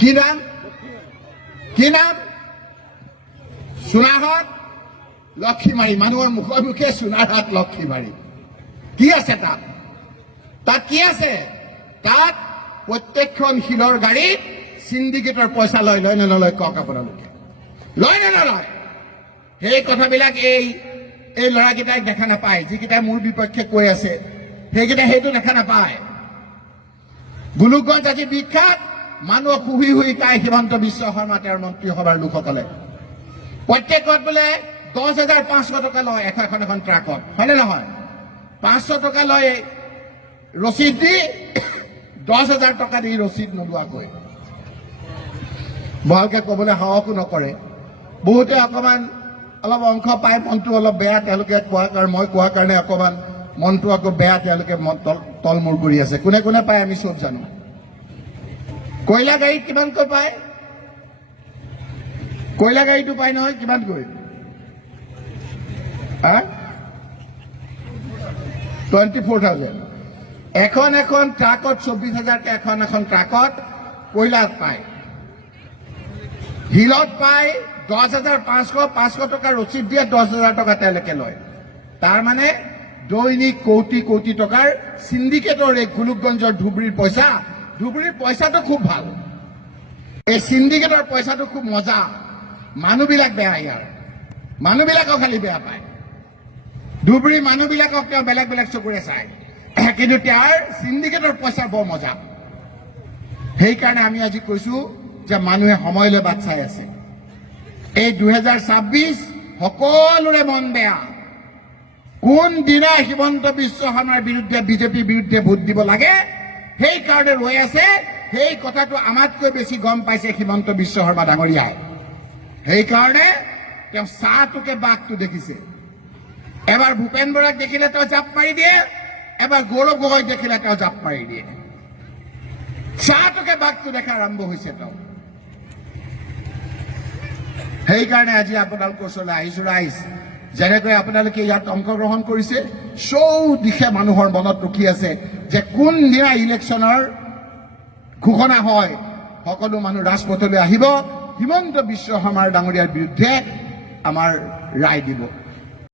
কি নাম সোনাহাট লক্ষীমাৰী মানুহৰ মুখে মুখে সোনাহাট লক্ষীমাৰী কি আছে তাত কি আছে তাত প্ৰত্যেকখন শিলৰ গাড়ীত সিন্ডিকেটৰ পইচা লয় নে নলয় কওক আপোনালোকে লয় নে নলয় সেই কথাবিলাক এই ল'ৰাকেইটাই দেখা নাপায় যিকেইটা মোৰ বিপক্ষে কৈ আছে সেইকেইটা সেইটো দেখা নাপায় গোলকগঞ্জ আজি বিখ্যাত মানুহক শুহি শুহি কায় হিমন্ত বিশ্ব শৰ্মা তেওঁৰ মন্ত্ৰীসভাৰ লোকসকলে প্ৰত্যেকত বোলে 10,500 টকা লয় এখন ট্ৰাকত হয়নে নহয় 500 টকা লয় ৰচিদ দি 10,000 টকা দি ৰচিদ নোলোৱাকৈ ভালকে ক'বলৈ সাহসো নকৰে বহুতে অকমান অলপ অংশ পায় মনটো অলপ বেয়া তেওঁলোকে কোৱাৰ কাৰণে মই কোৱাৰ কাৰণে অকমান মনটো আকৌ বেয়া তেওঁলোকে তলমূৰ কৰি আছে কোনে কোনে পায় আমি চব জানো কয়লা গাড়ীত কিমানকৈ পায় কয়লা গাড়ীটো পায় নহয় কিমানকৈ 24,000 এখন ট্ৰাকত 24,000 এখন ট্ৰাকত কয়লা পায় হিলত পায় 10,500 টকা ৰচিদ দিয়ে 10,000 টকা তেওঁলোকে লয় তাৰ মানে দৈনিক কোটি টকাৰ সিন্ডিকেটৰ এই গোলকগঞ্জৰ ধুবুৰীৰ পইচাটো খুব ভাল এই সিন্ডিকেটৰ পইচাটো খুব মজা মানুহবিলাক বেয়া ইয়াৰ মানুহবিলাকক খালি বেয়া পায় ধুবুৰীৰ মানুহবিলাকক তেওঁ বেলেগ চকুৰে চায় কিন্তু তেওঁৰ সিন্ডিকেটৰ পইচা বৰ মজা সেইকাৰণে আমি আজি কৈছো যে মানুহে সময়লৈ বাট চাই আছে এই 2026 সকলোৰে মন বেয়া কোন দিনা হিমন্ত বিশ্ব শৰ্মাৰ বিৰুদ্ধে বিজেপিৰ বিৰুদ্ধে ভোট দিব লাগে সেই কাৰণে ৰৈ আছে সেই কথাটো আমাতকৈ বেছি গম পাইছে হিমন্ত বিশ্ব শৰ্মা ডাঙৰীয়াই সেই কাৰণে তেওঁ চাহটোকে বাঘটো দেখিছে এবাৰ ভূপেন বৰাক দেখিলে তেওঁ জাপ মাৰি দিয়ে এবাৰ গৌৰৱ গগৈ দেখিলে তেওঁ জাপ মাৰি দিয়ে চাহটোকে বাঘটো দেখা আৰম্ভ হৈছে তেওঁ সেইকাৰণে আজি আপোনালোকৰ ওচৰলৈ আহিছো ৰাইজ যেনেকৈ আপোনালোকে ইয়াত অংশগ্ৰহণ কৰিছে চৌদিশে মানুহৰ মনত ৰখি আছে যে কোন দিনা ইলেকশ্যনৰ ঘোষণা হয় সকলো মানুহ ৰাজপথলৈ আহিব হিমন্ত বিশ্ব শৰ্মাৰ ডাঙৰীয়াৰ বিৰুদ্ধে আমাৰ ৰায় দিব